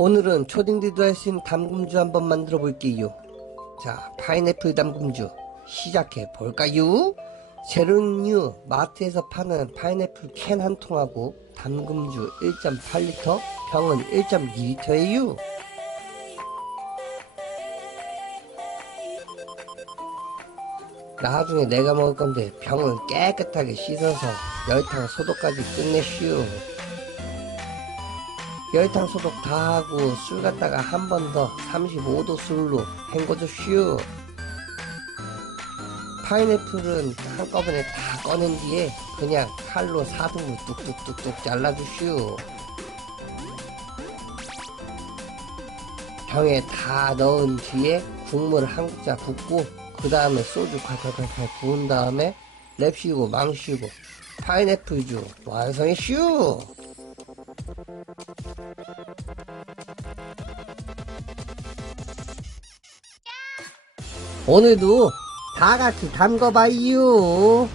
오늘은 초딩들도 할 수 있는 담금주 한번 만들어 볼게요. 자, 파인애플 담금주 시작해 볼까요? 재료는요, 마트에서 파는 파인애플 캔 한 통하고 담금주 1.8리터, 병은 1.2리터예요. 나중에 내가 먹을 건데 병을 깨끗하게 씻어서 열탕 소독까지 끝내시오. 열탕 소독 다 하고 술 갖다가 한 번 더 35도 술로 헹궈주시오. 파인애플은 한꺼번에 다 꺼낸 뒤에 그냥 칼로 4등분 뚝뚝뚝뚝 잘라주시오. 병에 다 넣은 뒤에 국물 한 국자 붓고 그 다음에 소주 칼칼칼칼 부은 다음에 랩 씌우고 망 씌우고 파인애플 주 완성이 슈 오늘도 다 같이 담궈봐요